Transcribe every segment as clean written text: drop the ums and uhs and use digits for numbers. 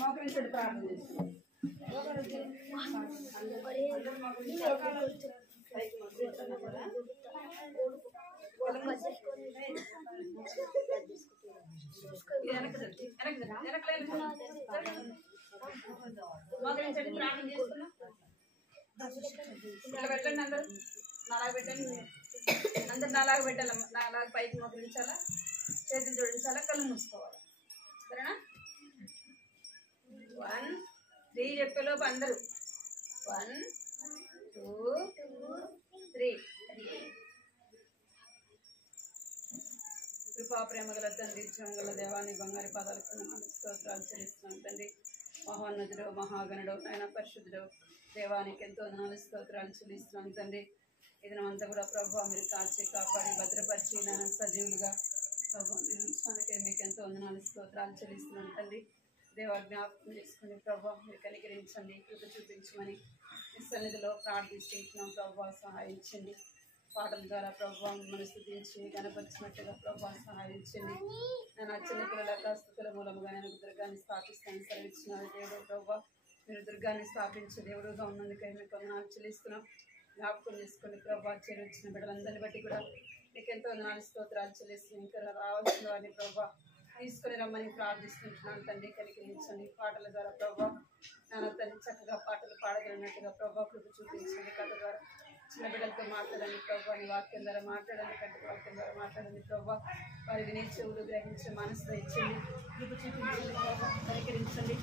మోకరించండి, ప్రార్థన చేస్తున్నాం. మోకరించండి, ప్రార్థన చేస్తున్నాం. ఇట్లా పెట్టండి, అందరూ నాలాగా పెట్టండి. అందరు నాలాగా పెట్టాలి, నాలాగా పైకి మోకరించాలా, చేతులు జోడించాలా, కళ్ళు మూసుకోవాలి. సరేనా? 1 3 చెప్పేలోపు అందరూ 1 2 3. కృపా ప్రేమ గల తండ్రి, జీవంగల దేవాన్ని బంగారు పాదాలకు మనకు స్తోత్రాలు చెల్లిస్తున్నాం తండ్రి. మహోన్నతుడు, మహాగణుడు, ఆయన పరిశుద్ధుడు, దేవానికి ఎంతో వందనాలు స్తోత్రాలు చెల్లిస్తున్నాం తండ్రి. ఈ దినమంతా కూడా ప్రభావ మీరు కాచి కాపాడి భద్రపరిచి నన్ను సజీవులుగా ప్రభావ నిర్మించడానికి మీకు ఎంతో వందనాలు స్తోత్రాలు చెల్లిస్తున్నాం తండ్రి. దేవా జ్ఞాపకం చేసుకుని ప్రభావ మీరు కనికరించండి, కృప చూపించమని ఈ సన్నిధిలో ప్రార్థిస్తున్నాం. ప్రభావ సహాయించండి. పాటల ద్వారా ప్రభావ మిమ్మల్ని స్తుతించి గణపరిచినట్టుగా ప్రభావ సహాయించండి. నేను చిన్న పిల్లల స్థుతుల మూలముగా నేను దుర్గాన్ని స్థాపిస్తాను సరిచిన దేవుడు ప్రభావ మీరు దుర్గాన్ని స్థాపించే దేవుడుగా ఉన్నందుకై మీకు వందనాలు చెల్లిస్తున్నాం. జ్ఞాపకం చేసుకుని ప్రభావ చేరొచ్చిన బిడ్డలందరినీ బట్టి కూడా మీకు ఎంతో వందనాలు స్తోత్రాలు చెల్లిస్తున్నాం. ఇంకా రావాల్సిన వారిని ప్రభావ తీసుకుని రమ్మని ప్రార్థిస్తుంటున్నాను తండ్రి. కనికరించండి. పాటల ద్వారా ప్రభావ నాన్న తండ్రి చక్కగా పాటలు పాడగలిగినట్టుగా ప్రభావ కృప చూపించండి. కథ ద్వారా చిన్న బిడ్డలతో మాట్లాడండి ప్రభావ, నీ వాక్యం ద్వారా మాట్లాడండి, కంటి వాక్యం ద్వారా మాట్లాడండి ప్రభావ. వారి వినే చెవులు గ్రహించే మనసులో ఇచ్చండి, కృప చూపించండి ప్రభావ, కనికరించండి.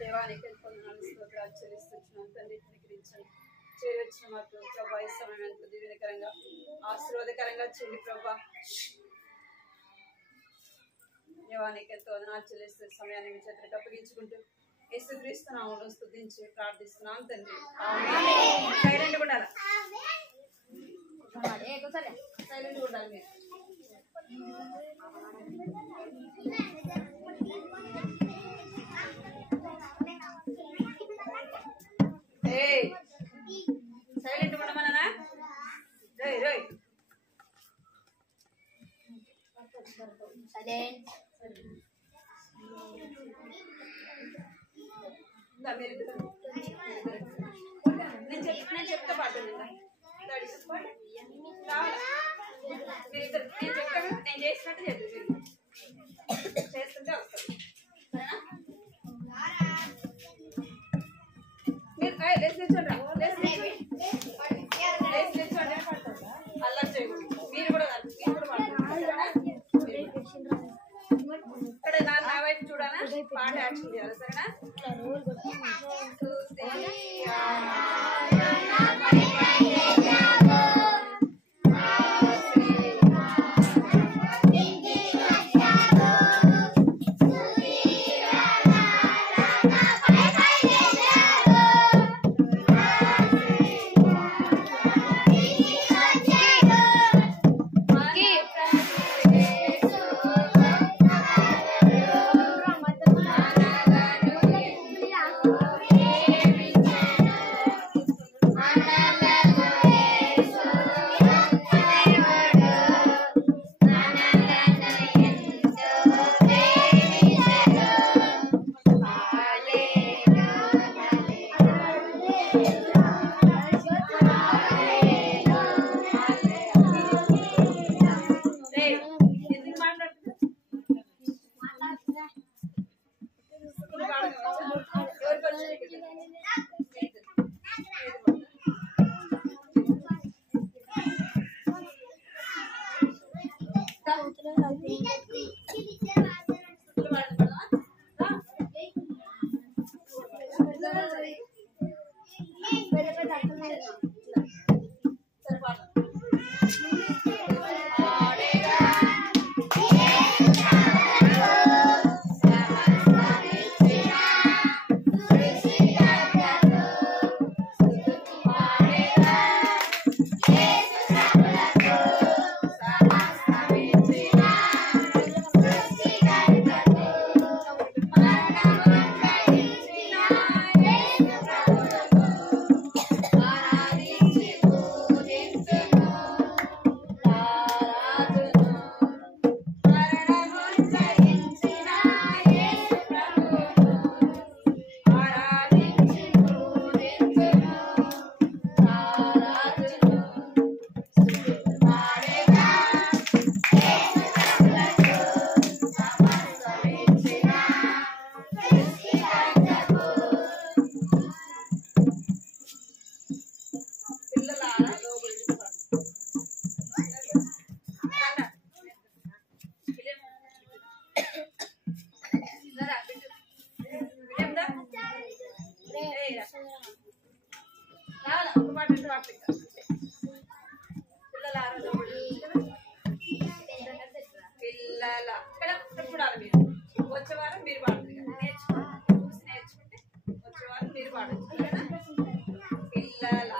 దేవానికి ఎంతో స్తోత్రాలు చెల్లిస్తున్నాను తండ్రి. కనికరించండి. చేరొచ్చిన మాకు ప్రభావ ఈ సమయం ఎంతో దీవెనకరంగా ఆశీర్వాదకరంగా చేయండి ప్రభావ. దేవానికి ఎంతో వందనాలు చెల్లిస్తున్న సమయాన్ని మీ చేతులకు అప్పగించుకుంటూ యేసుక్రీస్తు నామములో స్తుతించి ప్రార్థిస్తున్నాం తండ్రి. సైలెంట్ ఉండాలి, సైలెంట్ ఉండాలి మీరు. సైలెంట్ ఉండమన్నా రోయ్ రోయ్ సైలెంట్. నేను చెప్తా పాటలు నేను చెప్తాను. నేను చేసినట్టు చెప్తాను, చేస్తుంటే వస్తాను. మీరు లేచి నిల్చోండి, లేచి నిల్చోండి. అల్లరి చేయకూడదు. మీరు కూడా ఇక్కడ నా వైపు చూడాలా, పాట యాక్షన్ చేయాలి. సరేనా? ఒక పాట అంటే పాట పిల్లల పిల్లల ఇక్కడ చూడాలి మీరు వచ్చే వారం మీరు పాడుతుంది కదా నేర్చుకోండి చూసి నేర్చుకుంటే వచ్చే వారం మీరు పాడచ్చు పిల్లల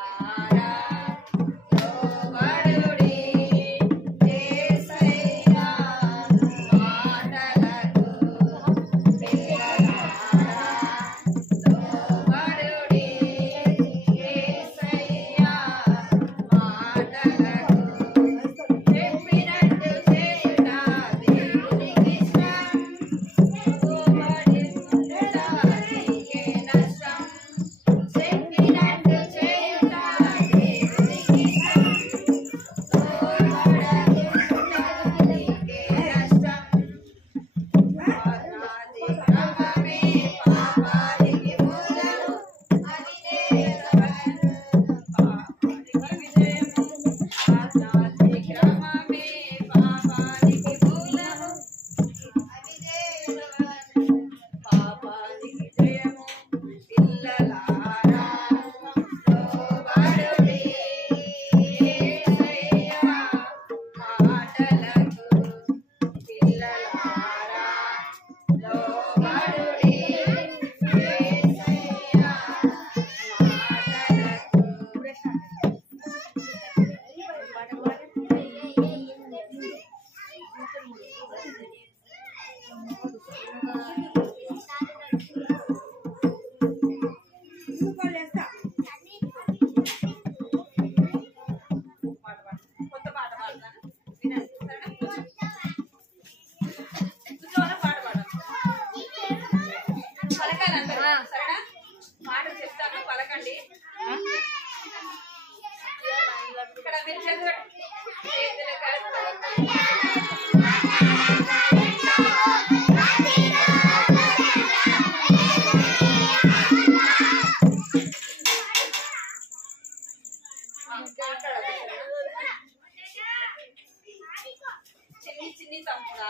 చిన్ని తమ్ముడా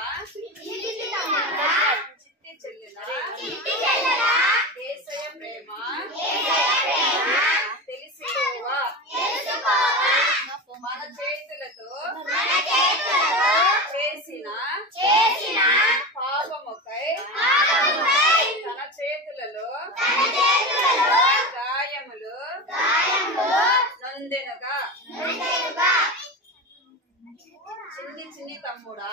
చిట్టి చెల్లెలా యేసయ్య ప్రేమ తెలుసుకోవా మన చేతులతో చేసిన పాపముకై తన చేతులలో గాయములు నొందెనుగా చిన్ని తమ్ముడా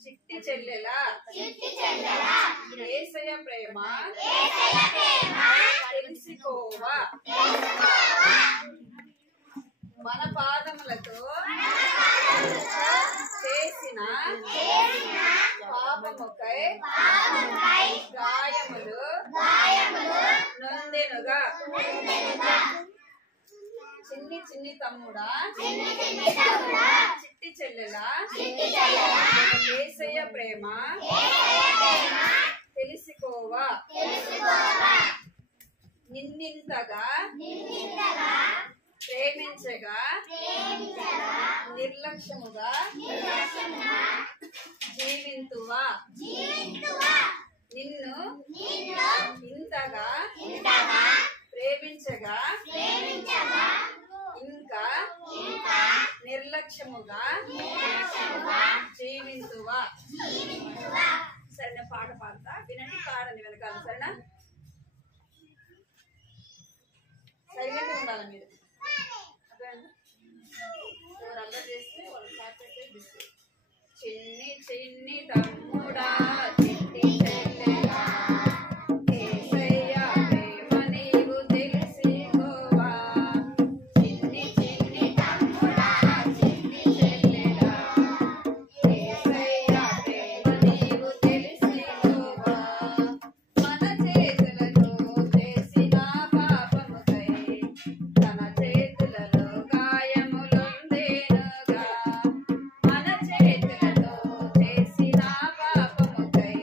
చిట్టి చెల్లెలా యేసయ్య ప్రేమ తెలుసుకోవా మన పాదములతో చేసిన పాపముకై గాయములు నొందెనుగా చిన్ని తమ్ముడా చిట్టి చెల్లెలా యేసయ్య ప్రేమ తెలుసుకోవా నిన్నింతగా ప్రేమించగా నిర్లక్ష్యముగా జీవింతువా నిన్ను ఇంతగా ప్రేమించగా ఇంకా నిర్లక్ష్యముగా జీవింతువా సరేనా పాట పాడతా వినండి పాడండి వెనకాల సరేనా సైలెంట్గా ఉండాలి మీరు ఎవరల్లా చేస్తే వాళ్ళు సార్ చిన్ని తమ్ముడా చిట్టి చెల్లెలా యేసయ్య ప్రేమ నీవు తెలుసుకోవా చిన్ని తమ్ముడా చిట్టి చెల్లెలా యేసయ్య ప్రేమ నీవు తెలుసుకోవా మన చేతులతో చేసిన పాపముకై తన చేతులలో గాయములొందెనుగా మన చేతులతో చేసిన పాపముకై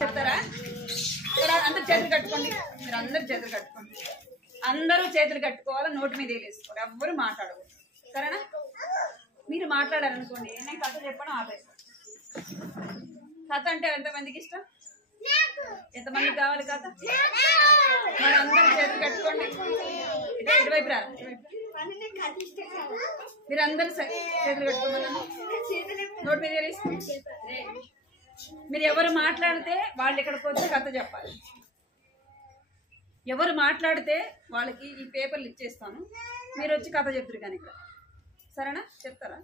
చెప్తారా? ఇక్కడ అందరు చేతులు కట్టుకోండి. మీరు అందరు చేతులు కట్టుకోండి. అందరూ చేతులు కట్టుకోవాలి. నోటి మీద వేసుకోండి. ఎవ్వరు మాట్లాడకూడదు. సరేనా? మీరు మాట్లాడారనుకోండి నేను కథ చెప్పడం ఆపేస్తాను. కథ అంటే ఎంతమందికి ఇష్టం? ఎంతమందికి కావాలి కథ? మరి అందరూ చేతులు కట్టుకోండి. ఇటువైపు రా. మీరు అందరూ చేతులు కట్టుకోమన్నా నోటి మీద వేసుకోండి. మీరు ఎవరు మాట్లాడితే వాళ్ళు ఇక్కడికి వచ్చి కథ చెప్పాలి. ఎవరు మాట్లాడితే వాళ్ళకి ఈ పేపర్లు ఇచ్చేస్తాను. మీరు వచ్చి కథ చెప్తారు కానీ ఇక్కడ. సరేనా? చెప్తారా?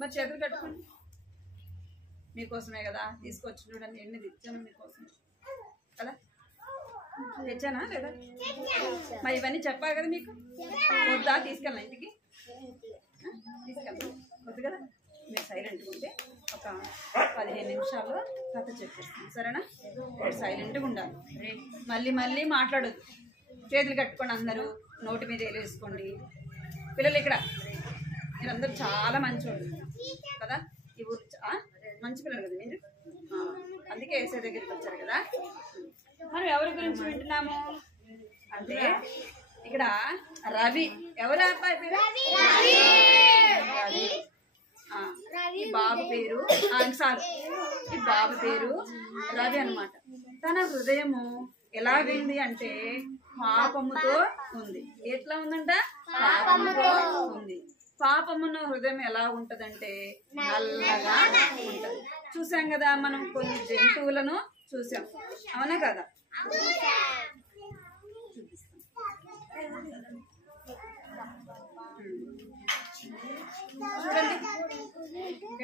మరి చేతులు కట్టుకోండి. మీకోసమే కదా తీసుకొచ్చి చూడండి. ఎన్ని తెచ్చాను మీకోసం కదా. తెచ్చానా లేదా? మరి ఇవన్నీ చెప్పాలి కదా మీకు. వద్దా? తీసుకెళ్ళా ఇంటికి? తీసుకెళ్ళా వద్దు కదా. మీరు సైలెంట్గా ఉంటే ఒక 15 నిమిషాల్లో కథ చెప్పేస్తాను. సరేనా? మీరు సైలెంట్గా ఉండాలి. మళ్ళీ మళ్ళీ మాట్లాడొద్దు. చేతులు కట్టుకోండి. అందరూ నోటి మీద వేసుకోండి. పిల్లలు ఇక్కడ మీరందరూ చాలా మంచివాళ్ళు కదా. ఈ ఊరు మంచి పిల్లలు కదా మీరు. అందుకే ఏసే దగ్గరికి వచ్చారు కదా. మనం ఎవరి గురించి వింటున్నాము అంటే ఇక్కడ రవి. ఎవరు అబ్బాయి పేరు? రవి. ఈ బాబు పేరు సార్ ఈ బాబు పేరు రవి అన్నమాట. తన హృదయము ఎలాగైంది అంటే పాపముతో ఉంది. ఎట్లా ఉందంట? పాపముతో ఉంది. పాపమున్న హృదయం ఎలా ఉంటదంటే నల్లగా ఉంటది. చూసాం కదా మనం కొన్ని జంతువులను చూసాం. అవునా కదా? చూడండి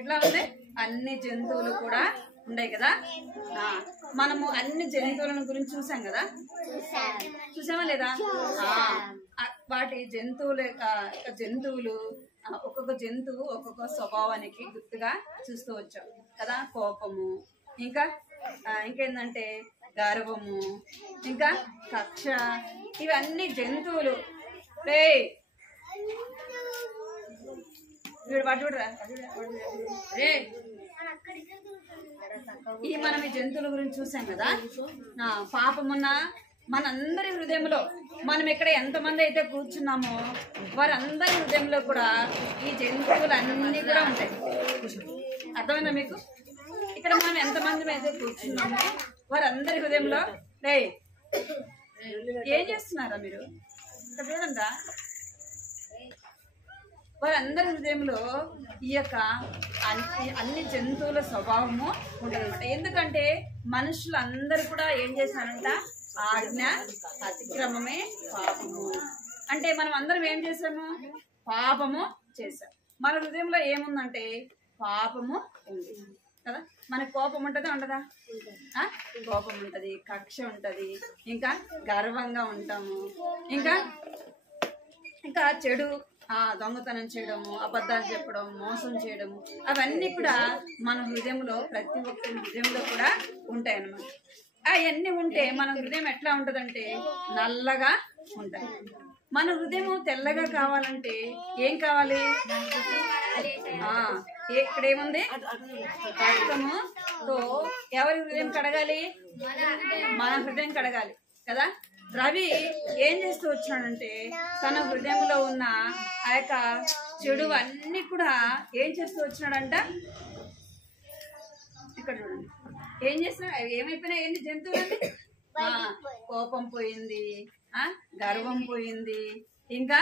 ఎట్లా ఉంది. అన్ని జంతువులు కూడా ఉన్నాయి కదా. మనము అన్ని జంతువులను గురించి చూసాం కదా. చూసామా లేదా? వాటి జంతువులు ఒక్కొక్క జంతువు ఒక్కొక్క స్వభావానికి గుర్తుగా చూస్తూ వచ్చాం కదా. కోపము, ఇంకేంటంటే గర్వము, ఇంకా కక్ష. ఇవన్నీ జంతువులు. ఈ మనం ఈ జంతువుల గురించి చూసాం కదా. పాపమున్న మనందరి హృదయంలో మనం ఇక్కడ ఎంతమంది అయితే కూర్చున్నామో వారందరి హృదయంలో కూడా ఈ జంతువులు అన్నీ కూడా ఉంటాయి. అర్థమైందా మీకు? ఇక్కడ మనం ఎంతమంది అయితే కూర్చున్నామో వారందరి హృదయంలో ఏం చేస్తున్నారా మీరు? ఇక్కడ చూడండి. వారందరి హృదయంలో ఈ యొక్క అన్ని జంతువుల స్వభావము ఉంటుందన్నమాట. ఎందుకంటే మనుషులందరూ కూడా ఏం చేశారంట? ఆజ్ఞ అతిక్రమమే పాపము. అంటే మనం అందరం ఏం చేసాము? పాపము చేసాం. మన హృదయంలో ఏముందంటే పాపము ఉంది కదా. మనకు కోపం ఉంటుందా ఉండదా? కోపం ఉంటుంది, కక్ష ఉంటుంది, ఇంకా గర్వంగా ఉంటాము, ఇంకా చెడు దొంగతనం చేయడము, అబద్ధాలు చెప్పడం, మోసం చేయడము, అవన్నీ కూడా మన హృదయంలో ప్రతి ఒక్కరి హృదయంలో కూడా ఉంటాయి అన్నమాట. అవన్నీ ఉంటే మన హృదయం ఎట్లా ఉంటుందంటే నల్లగా ఉంటుంది. మన హృదయం తెల్లగా కావాలంటే ఏం కావాలి? ఇక్కడ ఏముంది? రక్తముతో ఎవరి హృదయం కడగాలి? మన హృదయం కడగాలి కదా. రవి ఏం చేస్తూ వచ్చినాడంటే తన హృదయంలో ఉన్న ఆ యొక్క చెడు అన్ని కూడా ఏం చేస్తూ వచ్చినాడంట? ఇక్కడ చూడండి ఏం చేస్తున్నా. ఏమైపోయినా ఏంటి? జంతువులండి. కోపం పోయింది, గర్వం పోయింది, ఇంకా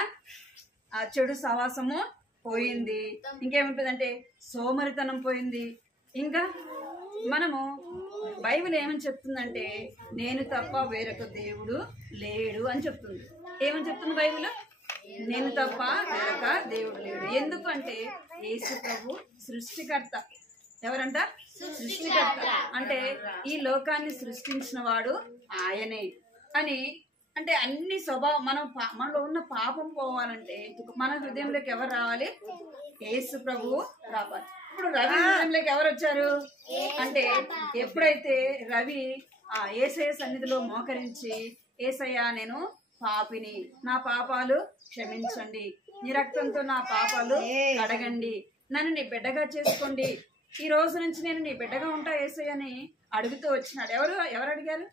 ఆ చెడు సవాసము పోయింది, ఇంకేమైపోయిందంటే సోమరితనం పోయింది. ఇంకా మనము బైబిల్ ఏమని చెప్తుందంటే నేను తప్ప వేరొక దేవుడు లేడు అని చెప్తుంది. ఏమని చెప్తుంది బైబిల్? నేను తప్ప వేరొక దేవుడు లేడు. ఎందుకంటే యేసు ప్రభు సృష్టికర్త. ఎవరంట? సృష్టికర్త. అంటే ఈ లోకాన్ని సృష్టించిన వాడు ఆయనే అని. అంటే అన్ని స్వభావం మనలో ఉన్న పాపం పోవాలంటే మన హృదయంలోకి ఎవరు రావాలి? యేసు ప్రభువు రావాలి. ఇప్పుడు రవి హృదయంలోకి ఎవరు వచ్చారు అంటే ఎప్పుడైతే రవి యేసయ్య సన్నిధిలో మోకరించి యేసయ్య నేను పాపిని, నా పాపాలు క్షమించండి, నీ రక్తంతో నా పాపాలు కడగండి, నన్ను నీ బిడ్డగా చేసుకోండి ఈ రోజు నుంచి నేను నీ బిడ్డగా ఉంటా యేసయ్యని అడుగుతూ వచ్చినాడు. ఎవరు అడిగారు?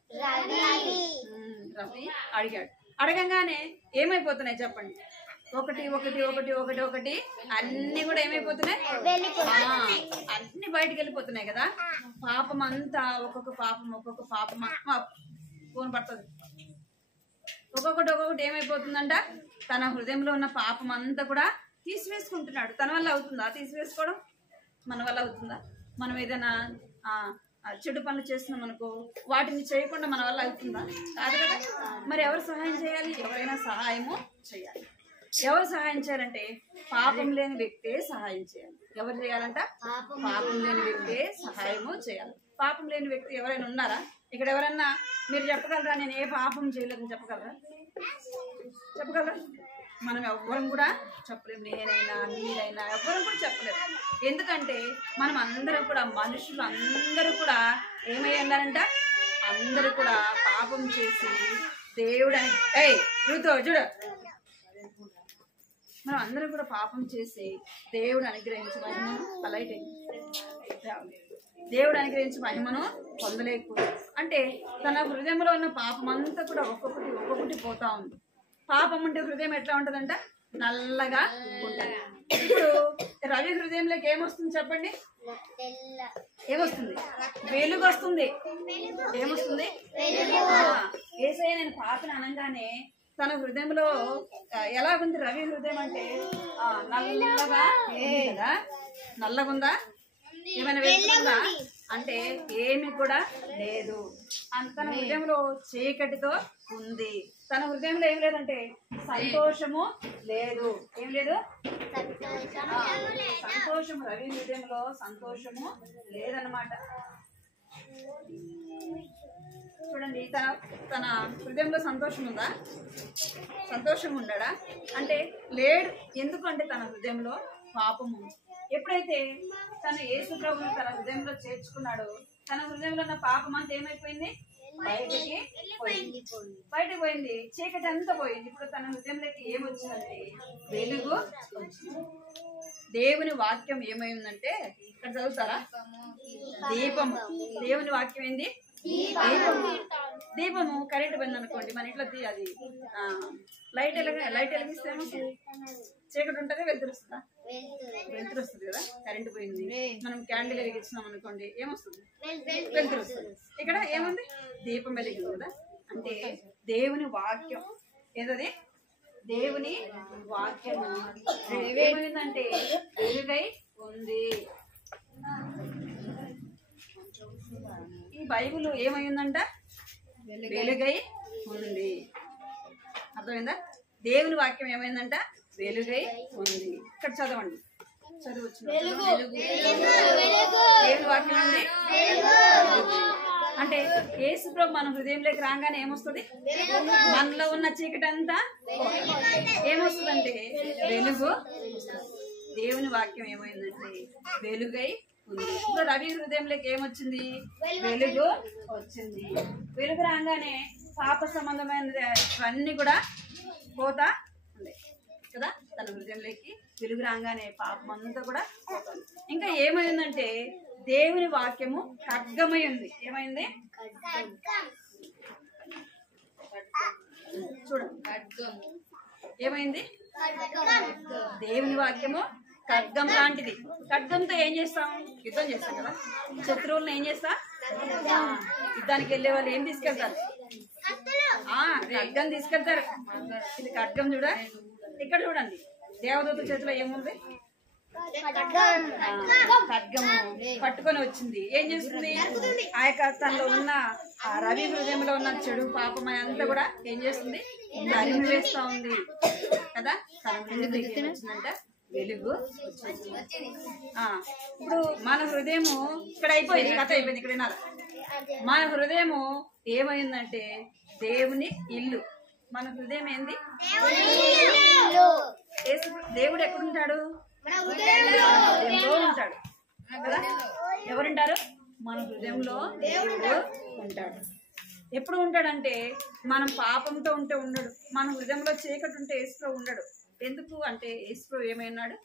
రవి అడిగాడు. అడగంగానే ఏమైపోతున్నాయి చెప్పండి? ఒకటి ఒకటి ఒకటి ఒకటి ఒకటి అన్ని కూడా ఏమైపోతున్నాయి? అన్ని బయటకు వెళ్ళిపోతున్నాయి కదా. పాపం అంతా ఒక్కొక్క పాపం ఫోన్ పడుతుంది. ఒక్కొక్కటి ఏమైపోతుందంట? తన హృదయంలో ఉన్న పాపం అంతా కూడా తీసివేసుకుంటున్నాడు. తన వల్ల అవుతుందా తీసివేసుకోవడం? మన వల్ల అవుతుందా? మనం ఏదైనా చెడు పనులు చేస్తున్నాం అనుకో, వాటిని చేయకుండా మన వల్ల అవుతుందా? కాదు కదా. మరి ఎవరు సహాయం చేయాలి? ఎవరైనా సహాయము చేయాలి. ఎవరు సహాయం చేయాలంటే పాపం లేని వ్యక్తే సహాయం చేయాలి. ఎవరు చేయాలంట? పాపం లేని వ్యక్తే సహాయము చేయాలి. పాపం లేని వ్యక్తి ఎవరైనా ఉన్నారా ఇక్కడ? ఎవరన్నా మీరు చెప్పగలరా నేను ఏ పాపం చేయలేదని చెప్పగలరా? మనం ఎవ్వరం కూడా చెప్పలేము. నేనైనా మీరైనా ఎవ్వరం కూడా చెప్పలేము. ఎందుకంటే మనం అందరం కూడా మనుషులు అందరూ కూడా ఏమయ్యారంట? అందరూ కూడా పాపం చేసి దేవుడని రుతో చూడు, మనం అందరం కూడా పాపం చేసి దేవుడు అనుగ్రహించే మహిమను దేవుడు అనుగ్రహించే మహిమను పొందలేకపోతుంది. అంటే తన హృదయంలో ఉన్న పాపం అంతా కూడా ఒక్కొక్కటి పోతా ఉంది. పాపం ఉంటే హృదయం ఎట్లా ఉంటుందంట? నల్లగా ఉంటుంది. ఇప్పుడు రవి హృదయంలోకి ఏమొస్తుంది చెప్పండి? ఏమొస్తుంది? వెలుగు వస్తుంది. ఏమొస్తుంది? యేసయ్య నేను పాపని అనగానే తన హృదయంలో ఎలాగుంది రవి హృదయం అంటే నల్లగా ఉంది కదా. నల్లగుందా? ఏమైనా వెళ్తుందా అంటే ఏమి కూడా లేదు. తన హృదయంలో చీకటితో ఉంది. తన హృదయంలో ఏం లేదంటే సంతోషము లేదు. ఏం లేదు? సంతోషము. రవి హృదయంలో సంతోషము లేదన్నమాట. చూడండి, తన హృదయంలో సంతోషం ఉందా? సంతోషం ఉండడా అంటే లేడు. ఎందుకంటే తన హృదయంలో పాపము. ఎప్పుడైతే తను యేసు ప్రభువును తన హృదయంలో చేర్చుకున్నాడో తన హృదయంలో ఉన్న పాపం అంతా ఏమైపోయింది? బయటకు పోయింది. చీకటి అంతా పోయింది. ఇప్పుడు తన హృదయంలోకి ఏమొచ్చిందంటే వెలుగు వచ్చింది. దేవుని వాక్యం ఏమైందంటే ఇక్కడ చదువుతారా? దీపము. దేవుని వాక్యం ఏంది? దీపము. కరెంట్ పోయింది అనుకోండి, మన ఇంట్లో అది లైట్ వెలిగిస్తే చీకటి ఉంటుంది, వెలుతురు వస్తుందా? వెలుతురు వస్తుంది కదా. కరెంట్ పోయింది, మనం క్యాండిల్ వెలిగించినాం అనుకోండి, ఏమొస్తుంది? వెలుతురు వస్తుంది. ఇక్కడ ఏముంది? దీపం వెలిగింది కదా. అంటే దేవుని వాక్యం ఏదది? దేవుని వాక్యం ఏమైందంటే వెలుగై ఉంది. ఈ బైబిల్ ఏమైందంట? వెలుగై ఉంది. అర్థమైందా? దేవుని వాక్యం ఏమైందంట? వెలుగై ఉంది. ఇక్కడ చదవండి, చదవచ్చు. దేవుని వాక్యం ఉంది. అంటే యేసు ప్రభు మన హృదయంలోకి రాగానే ఏమొస్తుంది? మనలో ఉన్న చీకటి అంతా ఏమొస్తుందంటే వెలుగు. దేవుని వాక్యం ఏమైందంటే వెలుగై ఉంది. ఇప్పుడు రవి హృదయంలోకి ఏమొచ్చింది? వెలుగు వచ్చింది. వెలుగు రాగానే పాప సంబంధమైనవన్నీ కూడా పోతా ఉంది కదా. తన హృదయంలోకి వెలుగు రాగానే పాపం అంతా కూడా పోతుంది. ఇంకా ఏమైందంటే దేవుని వాక్యము ఖడ్గమై ఉంది. ఏమైంది? చూడండి, ఏమైంది? దేవుని వాక్యము ఖడ్గం లాంటిది. ఖడ్గంతో ఏం చేస్తాం? యుద్ధం చేస్తాం కదా. శత్రువులను ఏం చేస్తా? యుద్ధానికి వెళ్ళే వాళ్ళు ఏం తీసుకెళ్తారు? ఖడ్గం తీసుకెళ్తారు. ఇది ఖడ్గం. చూడ, ఇక్కడ చూడండి, దేవదూత చేతిలో ఏముంది? ఖడ్గము పట్టుకొని వచ్చింది. ఏం చేస్తుంది? ఆ యొక్క తనలో ఉన్న ఆ రవి హృదయంలో ఉన్న చెడు పాపం అంతా కూడా ఏం చేస్తుంది? తరిమి వేస్తా ఉంది కదా. తన హృదయం వచ్చిందంట వెలుగు. ఇప్పుడు మన హృదయము ఇక్కడ అయిపోయింది, కథ అయిపోయింది. ఇక్కడ వినాలి. మన హృదయము ఏమైందంటే దేవుని ఇల్లు. మన హృదయం ఏంది? దేవుడు ఎక్కడుంటాడు? హృదయంలో ఉంటాడు కదా. ఎవరుంటారు? మన హృదయంలో దేవుడు ఉంటాడు. ఎప్పుడు ఉంటాడంటే మనం పాపంతో ఉంటే ఉండడు. మన హృదయంలో చీకటి ఉంటే యేసు ఉండడు. ఎందుకు అంటే యేసు ఏమైనాడు?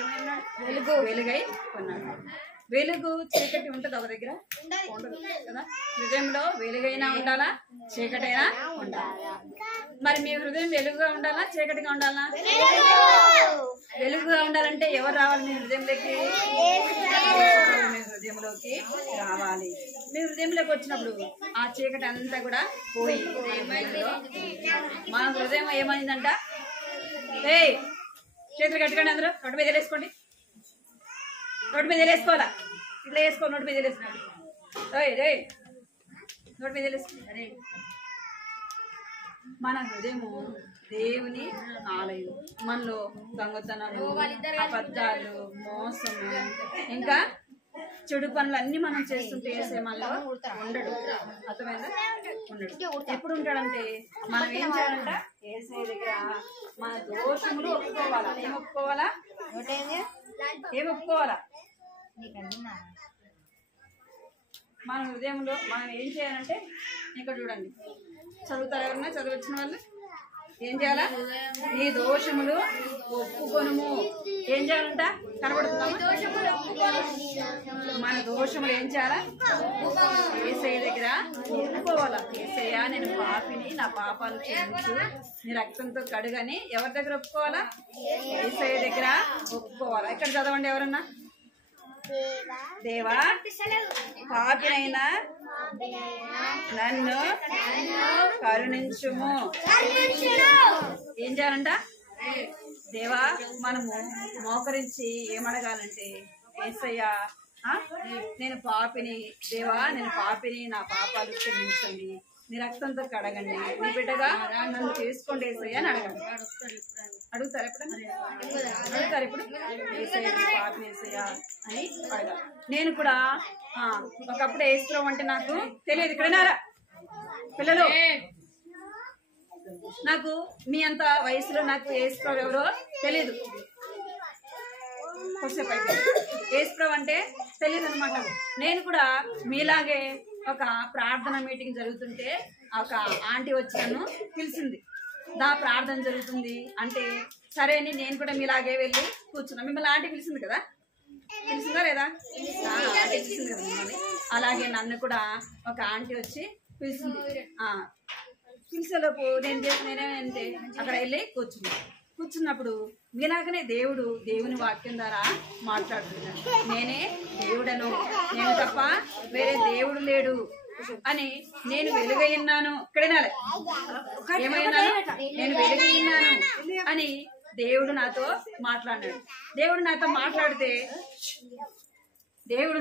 ఏమైనాడు? వెలుగై ఉన్నాడు. వెలుగు చీకటి ఉంటుంది ఒక దగ్గర ఉండదు కదా. హృదయంలో వెలుగైనా ఉండాలా, చీకటైనా ఉండాలా. మరి మీ హృదయం వెలుగుగా ఉండాలా, చీకటిగా ఉండాలా? వెలుగుగా ఉండాలంటే ఎవరు రావాలి మీ హృదయంలోకి? మీ హృదయంలోకి రావాలి. మీ హృదయంలోకి వచ్చినప్పుడు ఆ చీకటి అంతా కూడా పోయి మన హృదయం ఏమైందంట? చేతులు కట్టుకోండి, అందరూ నోటి మీద వేసుకోండి. నోటి మీద వేసుకోవాలా, ఇట్లా వేసుకో, నోటి మీద వేసుకోండి. నోటి మీద వేసుకోండి. మన హృదయము దేవుని ఆలయం. మనలో దొంగతనాలు, అబద్ధాలు, మోసము, ఇంకా చెడు పనులు అన్ని మనం చేస్తుంటే వేసే మనలో ఉండడు. అర్థమైందా? ఉండడు. ఎప్పుడు ఉంటాడంటే మనం ఏం చేయాలంట? ఏసే దగ్గర మన దోషములు ఒప్పుకోవాలా. ఏం ఒప్పుకోవాలా? ఏం ఒప్పుకోవాలా? మన హృదయంలో మనం ఏం చేయాలంటే, ఇక్కడ చూడండి, చదువుతారు ఎవరన్నా? చదివచ్చిన వాళ్ళు ఏం చేయాలా? నీ దోషములు ఒప్పుకొనుము. ఏం చేయాలంట? కనబడుతుందా? మన దోషములు ఏం చేయాలా? యేసయ్య దగ్గర ఒప్పుకోవాలా. యేసయ్య, నేను పాపిని, నా పాపాలు క్షమించు, నీ రక్తంతో కడుగని ఎవరి దగ్గర ఒప్పుకోవాలా? యేసయ్య దగ్గర ఒప్పుకోవాలా. ఇక్కడ చదవండి ఎవరన్నా. దేవా, పాపినైనా నన్ను కరుణించుము. ఏం చేయాలంట? దేవా, మనము మోకరించి ఏమడగాలంటే, యేసయ్యా, నేను పాపిని, దేవా నేను పాపిని, నా పాపాలు క్షమించండి, నీ రక్తంతో కడగండి, నీ బిడ్డగా నన్ను చేసుకోండి యేసయ్య అని అడగండి. అడుగుతారు ఎప్పుడన్నా? అడుగుతారు ఇప్పుడు? యేసయ్య, పాపి యేసయ్య అని అడగాలి. నేను కూడా ఒకప్పుడు ఏసుప్రభు అంటే నాకు తెలియదు. ఇక్కడనారా పిల్లలు? నాకు మీ అంత వయసులో నాకు ఏసుప్రభు ఎవరో తెలియదు. ఏసుప్రభు అంటే తెలియదు అనమాట. నేను కూడా మీలాగే ఒక ప్రార్థన మీటింగ్ జరుగుతుంటే ఒక ఆంటీ వచ్చి నన్ను పిలిచింది. దా ప్రార్థన జరుగుతుంది అంటే సరే అని నేను కూడా మీలాగే వెళ్ళి కూర్చున్నా. మిమ్మల్ని ఆంటీ పిలిచింది కదా, పిలిచిందా లేదా? ఆంటీ పిలిచింది కదా మిమ్మల్ని. అలాగే నన్ను కూడా ఒక ఆంటీ వచ్చి పిలిచింది. పిలిచేలోపు నేనేమంటే అక్కడ వెళ్ళి కూర్చున్నప్పుడు మీలాగనే దేవుడు దేవుని వాక్యం ద్వారా మాట్లాడుతున్నాడు. నేనే దేవుడను, నేను తప్ప వేరే దేవుడు లేడు అని, నేను వెలుగైనాను. ఇక్కడేనా ఏమైనాను? నేను వెలుగైనాను అని దేవుడు నాతో మాట్లాడినాడు. దేవుడు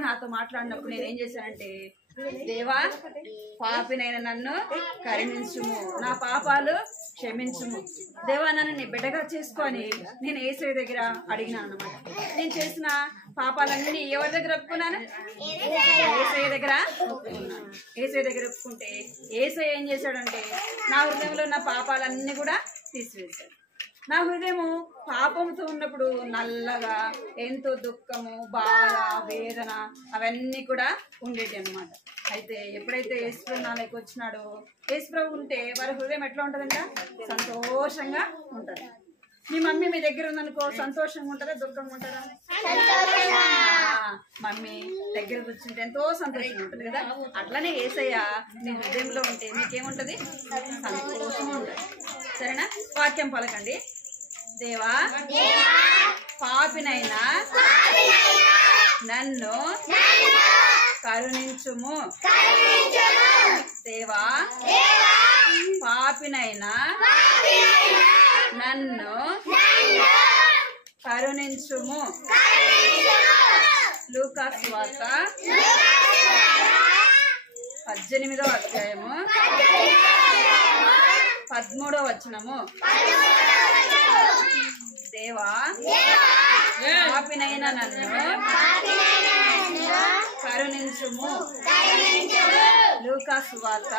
నాతో మాట్లాడినప్పుడు నేనేం చేశానంటే, దేవా, పాపినైన నన్ను కరుణించుము, నా పాపాలు క్షమించుము, దేవా నన్ను నీ బిడ్డగా చేసుకొని నేను యేసయ్య దగ్గర అడిగినాను అన్నమాట. నేను చేసిన పాపాలన్నీ ఎవరి దగ్గర ఒప్పుకున్నాను? యేసయ్య దగ్గర ఒప్పుకున్నాను. యేసయ్య దగ్గర ఒప్పుకుంటే యేసయ్య ఏం చేశాడంటే నా హృదయంలో ఉన్న పాపాలన్నీ కూడా తీసివేశాడు. నా హృదయము పాపంతో ఉన్నప్పుడు నల్లగా ఎంతో దుఃఖము, బాధ, వేదన అవన్నీ కూడా ఉండేటి అన్నమాట. అయితే ఎప్పుడైతే యేసుప్రభు నాలోకి వచ్చినాడో, యేసుప్రభు ఉంటే వారి హృదయం ఎట్లా ఉంటుందంట? సంతోషంగా ఉంటుంది. మీ మమ్మీ మీ దగ్గర ఉందనుకో, సంతోషంగా ఉంటారా, దుఃఖంగా ఉంటారా? మమ్మీ దగ్గర కూర్చుంటే ఎంతో సంతోషంగా ఉంటుంది కదా. అట్లనే యేసయ్య మీ హృదయంలో ఉంటే మీకేముంటది? సంతోషంగా ఉంటుంది. సరేనా? వాక్యం పలకండి. దేవా, పాపినైనా నన్ను కరుణించుము. దేవా, పాపినైనా నన్ను కరుణించుము. లూకా సువార్త 18వ అధ్యాయము 13వ వచనము. దేవా, పాపినైన నన్ను కరుణించుము. లూకా సువార్త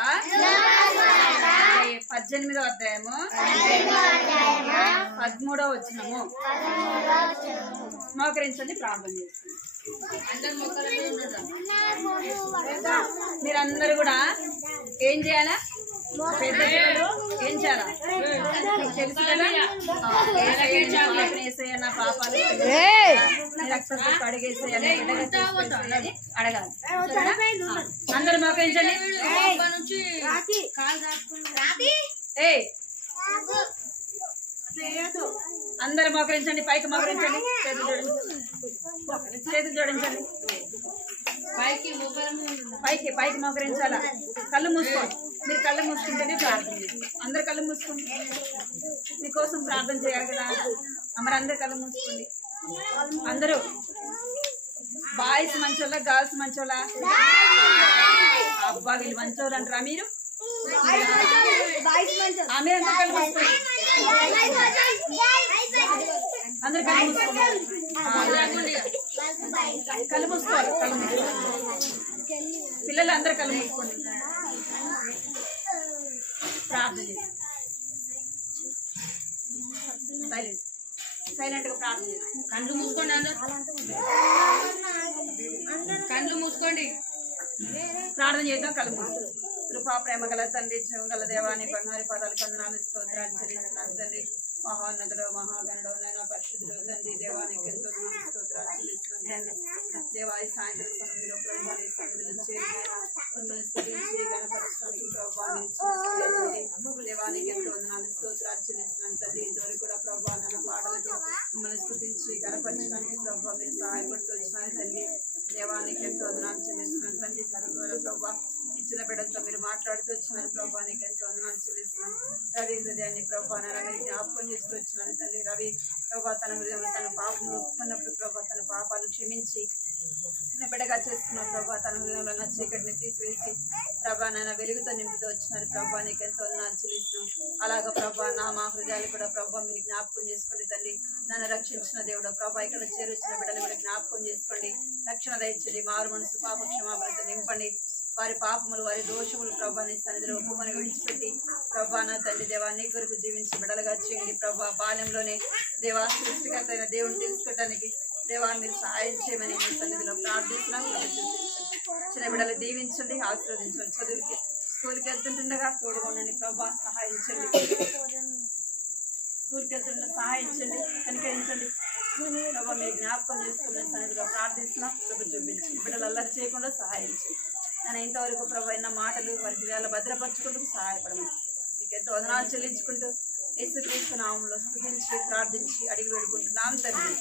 18వ అధ్యాయము 13వ వచనము. మోకరించండి, ప్రార్థన చేస్తుంది. మీరందరూ కూడా ఏం చేయాలా? పెద్ద పిల్లలు ఏం చేయాలా? తెలుసు కదా, యేసయ్య నా పాపాలు రక్తంతో అడిగేసి అడగాలి. అందరు మోకరించండి. అందరు మోకరించండి. పైకి మోకరించండి. చేతులు జోడించండి. పైకి పైకి మోకరించాలా. కళ్ళు మూసుకోండి. మీరు కళ్ళు మూసుకుంటేనే ప్రార్థన చేయండి. అందరు కళ్ళు మూసుకోండి. మీకోసం ప్రార్థన చేయాలి కదా. మరి అందరు కళ్ళు మూసుకోండి. అందరూ బాయ్స్ మంచోళ్ళ గర్ల్స్ మంచోళ్ళ? అబ్బా వీళ్ళు మంచోళ్ళు అంటారా మీరు? ఆమె అందరు కళ్ళు మూసుకోండి. అందరు కళ్ళు మూసుకోండి. కళ్ళు మూసుకోవాలి. కళ్ళు మూసుకోవాలి. పిల్లలు అందరు కళ్ళు మూసుకోండి. ప్రార్థన చేయండి. సైలెంట్ గా ప్రార్థన చేయండి. కళ్ళు మూసుకోండి. అందరు కళ్ళు మూసుకోండి. ప్రార్థన చేద్దాం. కళ్ళు మూసుకోండి. కృపా ప్రేమ గల తండ్రి, జీవం గల దేవాన్ని బంగారు పదాలు కొందనాలు స్తోత్రాలు చెల్లిస్తున్నాను తండ్రి. మహోన్నతుడు మహాగణుడు నైనా పరిశుద్ధుడు తండ్రి, దేవానికి ఎంతో స్తోత్రాలు చెల్లిస్తున్నాను తండ్రి. దేవా ఈ సాయంత్రం సమయంలో ప్రభువాని సన్నిధిలో చేరి మిమ్మల్ని స్తుతించి గణపరచడానికి దేవానికి ఎంతో వందనాలు స్తోత్రాలు చెల్లిస్తున్నాను తండ్రి. ఇంతవరకు కూడా ప్రభా నన్న పాటలతో మిమ్మల్ని స్తుతించి గణపరచడానికి ప్రభావ మీరు సహాయపడుతూ వచ్చినారు తండ్రి. దేవానికి ఎంతో వందనాలు చెల్లిస్తున్నాను తండ్రి. తన ద్వారా ప్రభా ఇచ్చిన బిడ్డలతో మీరు మాట్లాడుతూ వచ్చినారు ప్రభా, నీకు ఎంతో వందనాలు చెల్లిస్తున్నాను. రవి హృదయాన్ని ప్రభా మీరు జ్ఞాపకం చేస్తూ వచ్చినారు తండ్రి. రవి ప్రభా తన హృదయంలో తన పాపను ఒప్పుకున్నప్పుడు ప్రభా తన పాపాలు క్షమించి బిడ్డగా చేసుకున్న ప్రభా తన హృదయంలో నా చీకటిని తీసివేసి ప్రభా నాయన వెలుగుతో నింపుతూ వచ్చినారు ప్రభా, నీకు ఎంతో వందనాలు చెల్లిస్తున్నాం. అలాగా ప్రభా మా హృదయాలు కూడా ప్రభా మీరు జ్ఞాపకం చేసుకోండి తండ్రి. నన్ను రక్షించిన దేవుడు ప్రభా ఇక్కడ చేరొచ్చిన బిడ్డలు కూడా జ్ఞాపకం చేసుకోండి. రక్షణ దయచండి. మారు మనసు పాప క్షమాపణతో నింపండి. వారి పాపములు వారి దోషములు ప్రభా నీ సన్నిధిలో ఒప్పుకొని విడిచిపెట్టి ప్రభా నా తండ్రి దేవా నీ కొరకు జీవించి బిడ్డలుగా చేయండి ప్రభా. బాల్యంలోనే దేవా సృష్టికర్త అయిన దేవుని తెలుసుకోవటానికి దేవా మీరు సహాయం చేయమని మీ సన్నిధిలో ప్రార్థిస్తున్నాం. చిన్న బిడ్డలు దీవించండి, ఆశీర్వదించండి. చదువుకి స్కూల్కి వెళ్తుండగా తోడుకోండి ప్రభా, సహాయించండి. స్కూల్కి వెళ్తుండగా సహాయించండి, కనికరించండి ప్రభా. మీరు జ్ఞాపకం చేసుకున్న సన్నిధిలో ప్రార్థిస్తున్నాం. ప్రభు చూపించండి. బిడ్డలు అల్లరి చేయకుండా సహాయించండి. నేను ఇంతవరకు ప్రభు అయిన మాటలు వారి హృదయాలు భద్రపరచుకుంటూ సహాయపడమని మీకు ఎంతో వందనాలు చెల్లించుకుంటూ యేసుక్రీస్తు నామములో స్తుతించి ప్రార్థించి అడిగి వేడుకుంటున్నాం తండ్రి.